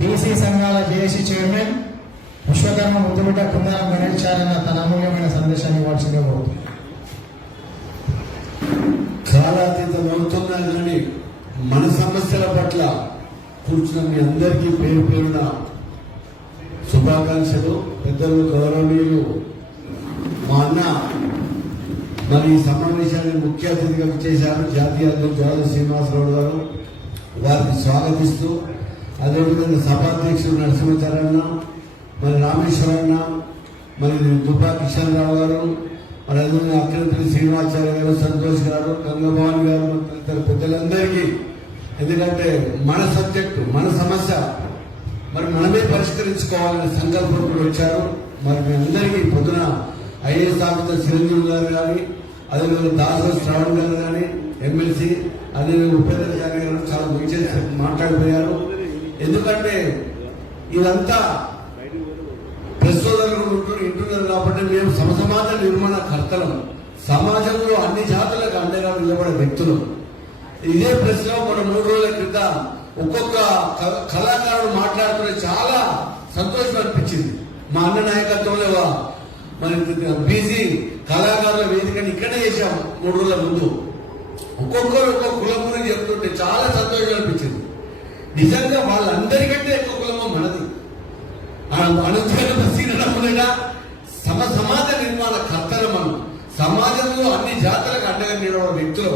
BC సంఘాల JAC chairman Vishwakarma ముద్దుబిడ్డ కుందారం గణేశారన్న తన అమూల్యమైన సందేశాన్ని ఇవ్వాల్సిందే కోరుతుంది. కాలాతీతం అవుతున్నా కానీ మన సమస్యల పట్ల కూర్చున్న మీ అందరికీ పేరు పేరున శుభాకాంక్షలు పెద్దలు గౌరవనీయులు. మా అన్న మరి ఈ సమావేశాన్ని ముఖ్య అతిథిగా చేశారు జాతీయ అధ్యక్షుడు జాదవ్ శ్రీనివాసరావు గారు. వారికి స్వాగతిస్తూ అదేవిధంగా సభాధ్యక్షుడు నరసింహాచారన్న మరి రామేశ్వరన్న మరి దుబ్బా కిషన్ రావు గారు మరి అదేవిధంగా అక్కడపల్లి శ్రీనివాచార్య గారు సంతోష్ గారు గంగభవాన్ గారు తదితర పెద్దలందరికీ ఎందుకంటే మన సబ్జెక్టు మన సమస్య మరి మనమే పరిష్కరించుకోవాలనే సంకల్పంతో వచ్చారు. మరి మీ అందరికీ పొద్దున ఐఏఎస్ ఆఫీసర్ చిరంజీవి గారు కానీ అదేవిధంగా దాసో శ్రావణ్ గారు కానీ ఎమ్మెల్సీ అదేవిధంగా ఉపేంద్ర గారు గారు చాలా మంచి మాట్లాడిపోయారు. ఎందుకంటే ఇదంతా ప్రెస్ ఉంటూ- వింటున్నారు కాబట్టి మేము సమసమాజ నిర్మాణ కర్తలం సమాజంలో అన్ని జాతులకు అండగా నిలబడే వ్యక్తులు. ఇదే ప్రశ్న మన మూడు రోజుల క్రితం ఒక్కొక్క క- కళాకారుడు మాట్లాడుతున్న చాలా సంతోషం అనిపించింది. మా అన్న నాయకత్వంలో మరి బీసీ కళాకారుల వేదికని ఇక్కడే చేశాం మూడు రోజుల ముందు. ఒక్కొక్కరు ఒక్కొక్క కులం గురించి చెప్తుంటే చాలా సంతోషం అనిపించింది. నిజంగా వాళ్ళందరికంటే ఎక్కువ కులమో మనది. అనుచరుగా సమ సమాజ నిర్మాణ కర్తలు మనం. సమాజంలో అన్ని జాతులకు అండగా నిలబడిన వ్యక్తులు.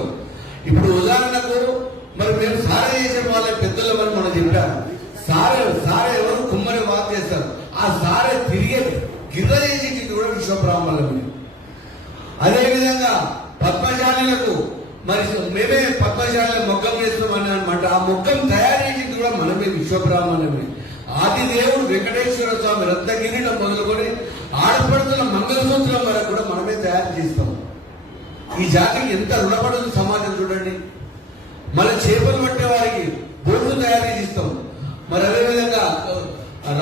ఇప్పుడు ఉదాహరణకు మరి మేము సారే చేసిన వాళ్ళ పెద్దలు అని మనం చెప్పాము సారే సారే ఎవరు కుమ్మరి వాక్ చేస్తారు. ఆ సారే తిరిగే గిర్ర చేసి కూడా విశ్వబ్రాహ్మణులు అదేవిధంగా పద్మశాలులకు మరి మేమే పద్మశాల మొక్కం వేస్తామని అనమాట. ఆ మొక్కం తయారు చేసింది కూడా మనమే విశ్వబ్రాహ్మణమే. ఆది దేవుడు వెంకటేశ్వర స్వామి రత్నగిరిలో మొదలుకొని ఆడపడుతున్న మంగళసూత్రం వరకు కూడా మనమే తయారు చేస్తాం. ఈ జాతికి ఎంత రుణపడుతుంది సమాజం చూడండి. మన చేపలు పట్టే వారికి బోర్డు తయారు చేస్తాం. మరి అదేవిధంగా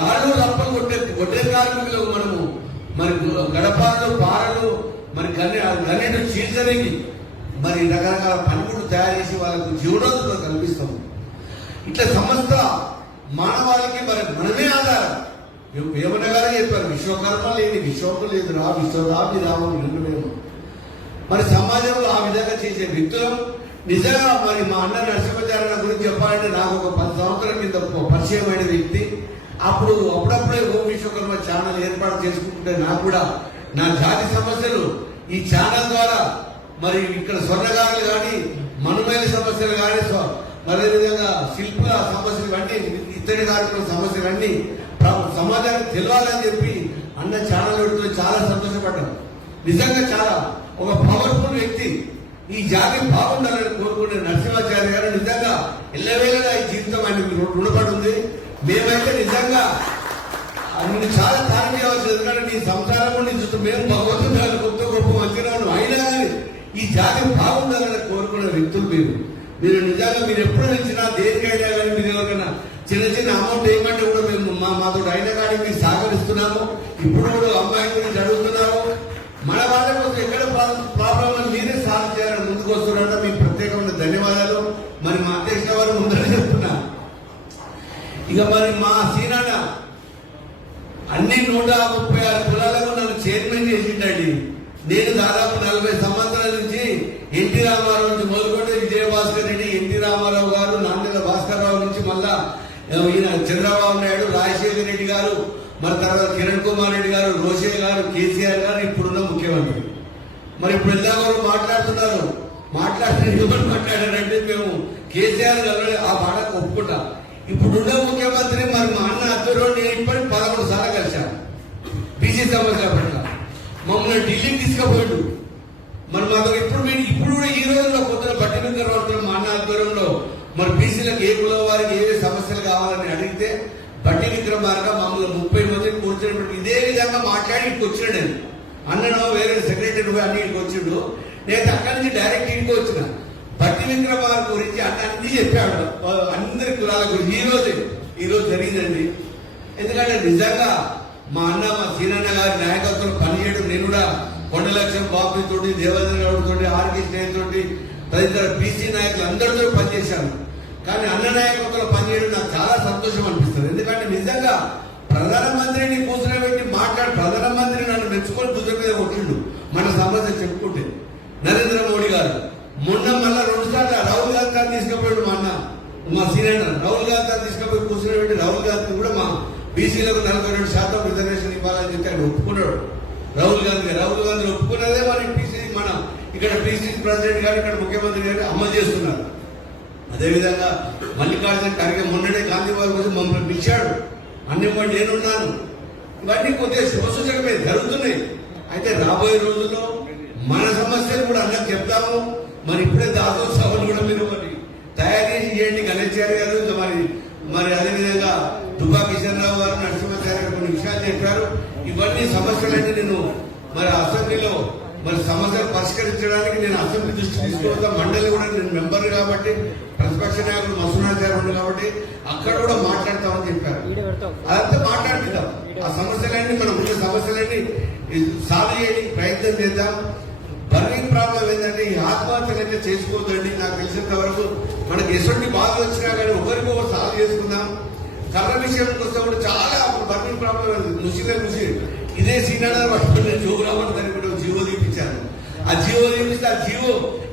రాళ్ళు రప్పలు కొట్టే కొట్టే కార్మికులకు మనము మరి గడపాలు పారలు మరి గని గన్నెటు చీల్చడానికి మరి రకరకాల పనులు తయారు చేసి వాళ్ళకు జీవనోత్తులు కల్పిస్తాము. ఇట్లా సమస్త మానవాళికి మరి మనమే ఆధారం. వేమన గారే చెప్పారు విశ్వకర్మ లేని విశ్వకు లేదు రా విశ్వరామి రాముడు రెండు లేవు మరి సమాజంలో ఆ విధంగా చేసే వ్యక్తులు నిజంగా మరి మా అన్న నరసింహచారణ గురించి చెప్పాలంటే నాకు ఒక పది సంవత్సరాల కింద పరిచయమైన వ్యక్తి. అప్పుడు అప్పుడప్పుడే ఓం విశ్వకర్మ ఛానల్ ఏర్పాటు చేసుకుంటే నాకు కూడా నా జాతి సమస్యలు ఈ ఛానల్ ద్వారా మరి ఇక్కడ స్వర్ణగారులు కానీ మనుమైన సమస్యలు కానీ స్వ- విధంగా అదేవిధంగా శిల్పుల సమస్యలు కానీ ఇత్తడి కార్మికుల సమస్యలు అన్ని సమాజానికి తెలియాలని చెప్పి అన్న ఛానల్ పెడుతూ చాలా సంతోషపడ్డాను నిజంగా చాలా ఒక పవర్ఫుల్ వ్యక్తి. ఈ జాతి బాగుండాలని కోరుకునే నరసింహాచార్య గారు నిజంగా ఎల్లవేళగా ఈ జీవితం ఆయన రుణపడి ఉంది మేమైతే నిజంగా చాలా త్యాగం చేయవలసింది. ఎందుకంటే నీ సంసారం నుండి మేము భగవంతుడు ఈ జాతి బాగుండాలని కోరుకునే వ్యక్తులు మీరు. మీరు నిజంగా మీరు ఎప్పుడు నిలిచినా దేనికైనా కానీ మీరు ఎవరికైనా చిన్న చిన్న అమౌంట్ ఏమంటే కూడా మేము మా మాతో అయినా కానీ మీరు సహకరిస్తున్నాము. ఇప్పుడు కూడా అమ్మాయి గురించి అడుగుతున్నాము మన వాళ్ళ కోసం ఎక్కడ ప్రాబ్లం మీరే సాల్వ్ చేయాలని ముందుకు వస్తున్నారంటే. మీకు ప్రత్యేకమైన ధన్యవాదాలు. మరి మా అధ్యక్ష వారు ముందరే చెప్తున్నా. ఇక మరి మా సీనాన్న అన్ని నూట ముప్పై ఆరు కులాలకు నన్ను చైర్మన్ చేసిండండి నేను దాదాపు నలభై సంవత్సరాల నుంచి ఎన్టీ రామారావు నుంచి మొదలుకుంటే విజయభాస్కర్ రెడ్డి ఎన్టీ రామారావు గారు నాన్నెల భాస్కర్రావు నుంచి మళ్ళా ఈయన చంద్రబాబు నాయుడు రాజశేఖర రెడ్డి గారు మరి తర్వాత కిరణ్ కుమార్ రెడ్డి గారు రోషే గారు కేసీఆర్ గారు ఇప్పుడున్న ముఖ్యమంత్రి. మరి ఇప్పుడు ఎల్లాగారు మాట్లాడుతున్నారు? మాట్లాడితే ఎవరు మాట్లాడారంటే మేము కేసీఆర్ గారు ఆ మాట ఒప్పుకుంటాం. ఇప్పుడున్న ముఖ్యమంత్రి మరి మా అన్న అద్దరు నేను ఇప్పటికి పదకొండు సార్లు కలిశాను బీసీ సమస్య పట్ల మమ్మల్ని ఢిల్లీకి తీసుకుపోయాడు. మరి మా దగ్గర ఇప్పుడు మీరు ఇప్పుడు కూడా ఈ రోజుల్లో పొద్దున పట్టిన రావడం మా అన్న ఆధ్వర్యంలో మరి బీసీలకు ఏ కులం వారికి ఏ సమస్యలు కావాలని అడిగితే బట్టి విక్రమార్క మమ్మల్ని ముప్పై మంది కూర్చున్నప్పుడు ఇదే విధంగా మాట్లాడి ఇక్కడికి వచ్చిన నేను. అన్నను వేరే సెక్రటరీ పోయి అన్ని ఇక్కడికి వచ్చిండు. నేను అక్కడి నుంచి డైరెక్ట్ ఇంటికి వచ్చిన. బట్టి విక్రమార్క గురించి అన్న అన్ని చెప్పాడు. అందరి కులాల గురించి. ఈ రోజు ఈ రోజు జరిగిందండి. ఎందుకంటే నిజంగా మా అన్న మా సీనన్న గారి నాయకత్వం పనిచేయడం నేను కూడా కొండ లక్ష్యం తోటి దేవేంద్ర గౌడ్ తోటి ఆర్కే స్నేహ్ తోటి తదితర బీసీ నాయకులు అందరితో పనిచేశాను. కానీ అన్న నాయకులతో పనిచేయడం నాకు చాలా సంతోషం అనిపిస్తుంది. ఎందుకంటే నిజంగా ప్రధానమంత్రిని కూర్చోబెట్టి మాట్లాడి ప్రధానమంత్రి నన్ను మెచ్చుకొని కుదురు మీద కొట్టిండు. మన సమస్య చెప్పుకుంటే. నరేంద్ర మోడీ గారు మొన్న మళ్ళా రెండు సార్లు రాహుల్ గాంధీ గారు తీసుకుపోయాడు మా అన్న మా సీనియర్ రాహుల్ గాంధీ గారు తీసుకుపోయి కూర్చోబెట్టి రాహుల్ గాంధీ కూడా మా బీసీలకు నలభై రెండు శాతం రిజర్వేషన్ ఇవ్వాలని చెప్పి ఆయన ఒప్పుకున్నాడు. రాహుల్ గాంధీ రాహుల్ గాంధీ ఒప్పుకున్నదే మరి పీసీ మన. ఇక్కడ పీసీ ప్రెసిడెంట్ గారు ఇక్కడ ముఖ్యమంత్రి గారు అమలు చేస్తున్నారు. అదేవిధంగా మల్లికార్జున ఖర్గే మొన్ననే గాంధీ వారి కోసం మమ్మల్ని పిలిచాడు. అన్ని ఇవ్వండి నేనున్నాను ఇవన్నీ కొద్దిగా శుభసూచకమే జరుగుతున్నాయి. అయితే రాబోయే రోజుల్లో మన సమస్యలు కూడా అందరికి చెప్తాము. మరి ఇప్పుడే దాసోత్సవాలు కూడా మీరు మరి తయారు చేసి చేయండి గణేశారి గారు మరి మరి అదేవిధంగా దుబ్బా కిషన్ రావు గారు నరసింహాచార్య గారు కొన్ని విషయాలు చెప్పారు. ఇవన్నీ సమస్యలన్నీ నేను మరి అసెంబ్లీలో మరి సమస్యలు పరిష్కరించడానికి నేను అసెంబ్లీ దృష్టి తీసుకువద్దా మండలి కూడా నేను మెంబర్ కాబట్టి ప్రతిపక్ష నాయకుడు మసూనాచార్య ఉండు కాబట్టి అక్కడ కూడా మాట్లాడతామని చెప్పారు. అదంతా మాట్లాడుకుందాం. ఆ సమస్యలన్నీ మనం ఉన్న సమస్యలన్నీ సాల్వ్ చేయడానికి ప్రయత్నం చేద్దాం. బర్నింగ్ ప్రాబ్లం ఏంటంటే ఈ ఆత్మహత్యలు చేసుకోవద్దండి. నాకు తెలిసినంత వరకు మనకి ఎటువంటి బాధలు వచ్చినా కానీ ఒకరికొకరు సాల్వ్ చేసుకుందాం. కర్ర విషయానికి వస్తే కూడా చాలా బర్నింగ్ ప్రాబ్లం ముసిలే ముసి ఇదే సీనాడ పట్టుకుని జోగురామన్ దానికి కూడా జీవో తీపించాను ఆ జీవో తీపిస్తే ఆ జీవో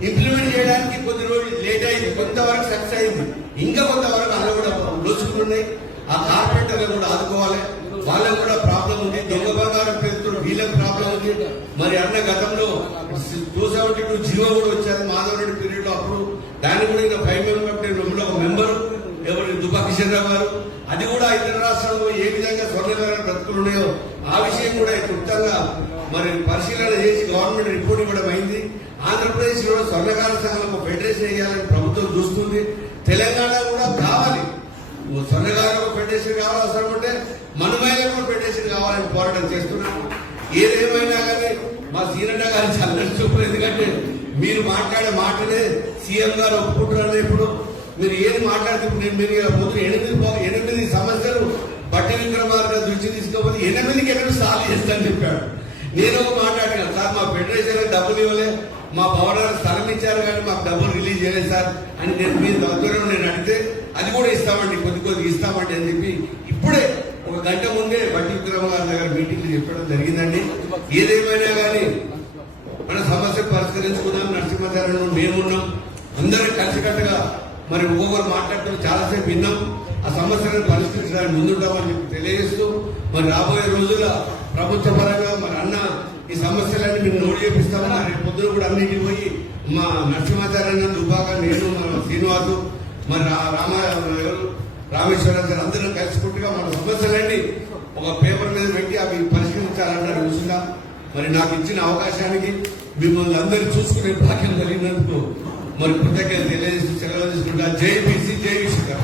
ఇంప్లిమెంట్ చేయడానికి కొద్ది రోజులు లేట్ అయింది. కొంతవరకు సక్సెస్ అయింది. ఇంకా కొంతవరకు అందులో కూడా లోచుకున్నాయి ఆ కార్పెంటర్లు కూడా ఆదుకోవాలి. వాళ్ళకు కూడా ప్రాబ్లం ఉంది. దొంగ బంగారం పెరుగుతున్న వీళ్ళకి ప్రాబ్లం ఉంది. మరి అన్న గతంలో టూ సెవెంటీ టూ జీవో కూడా వచ్చారు. మాధవ్ రెడ్డి పీరియడ్లో అప్పుడు దాన్ని కూడా ఇంకా ఫైవ్ మెంబర్ ఒక మెంబర్ ఎవరు దుబ్బా కిషన్ రావు గారు అది కూడా ఇతర రాష్ట్రాల్లో ఏ విధంగా స్వర్ణకార బ్రతుకులు ఉన్నాయో ఆ విషయం కూడా క్లుప్తంగా మరి పరిశీలన చేసి గవర్నమెంట్ రిపోర్ట్ కూడా అయింది. ఆంధ్రప్రదేశ్ కూడా స్వర్ణకార సంఘం ఫెడరేషన్ వేయాలని ప్రభుత్వం చూస్తుంది. తెలంగాణ కూడా కావాలి. స్వర్ణకార ఫెడరేషన్ కావాలి అవసరం ఉంటే మనమేలకు ఫెడరేషన్ కావాలని పోరాటం చేస్తున్నాము. ఏదేమైనా కానీ మా సీనన్న గారి చల్లని చూపు ఎందుకంటే మీరు మాట్లాడే మాటనే సీఎం గారు ఒప్పుకుంటున్నారు ఇప్పుడు. మీరు ఏది మాట్లాడితే నేను మీరు ముందు ఎనిమిది ఎనిమిది సమస్యలు బట్టి విక్రమార్గ దృష్టి తీసుకోకపోతే ఎనిమిదికి ఎనిమిది సార్లు చేస్తానని చెప్పాడు. నేను ఒక మాట్లాడినాను సార్ మా ఫెడరేషన్ డబ్బులు ఇవ్వలే. మా భవనానికి స్థలం ఇచ్చారు కానీ మాకు డబ్బులు రిలీజ్ చేయలేదు సార్ అని నేను మీ దగ్గరలో నేను అడిగితే అది కూడా ఇస్తామండి కొద్ది కొద్ది ఇస్తామండి అని చెప్పి ఇప్పుడే ఒక గంట ముందే బట్టి విక్రమ గారి దగ్గర మీటింగ్ చెప్పడం జరిగిందండి. ఏదేమైనా కానీ మన సమస్య పరిష్కరించుకుందాం. నరసింహాచార్య మేమున్నాం అందరం కలిసికట్టుగా మరి ఒక్కొక్కరు మాట్లాడుతూ చాలాసేపు విన్నాం. ఆ సమస్యలను పరిష్కరించడానికి ముందుంటామని చెప్పి తెలియజేస్తూ మరి రాబోయే రోజుల ప్రభుత్వ పరంగా మరి అన్న ఈ సమస్యలన్నీ మేము నోటు చేపిస్తామని రేపు పొద్దున కూడా అన్నింటికి పోయి మా నరసింహాచార్య దుబ్బాక నేను మన శ్రీనివాసు మరి రా- రామ ఎవరు? గారు అందరం కలిసికట్టుగా మన సమస్యలన్నీ ఒక పేపర్ మీద పెట్టి అవి పరిష్కరించాలన్నారు విషయంగా మరి నాకు ఇచ్చిన అవకాశానికి మిమ్మల్ని అందరూ చూసుకునే భాగ్యం కలిగినందుకు మరి కృతజ్ఞత తెలియజేసి సెలవు తీసుకుంటా జై బీసీ జై విశ్వ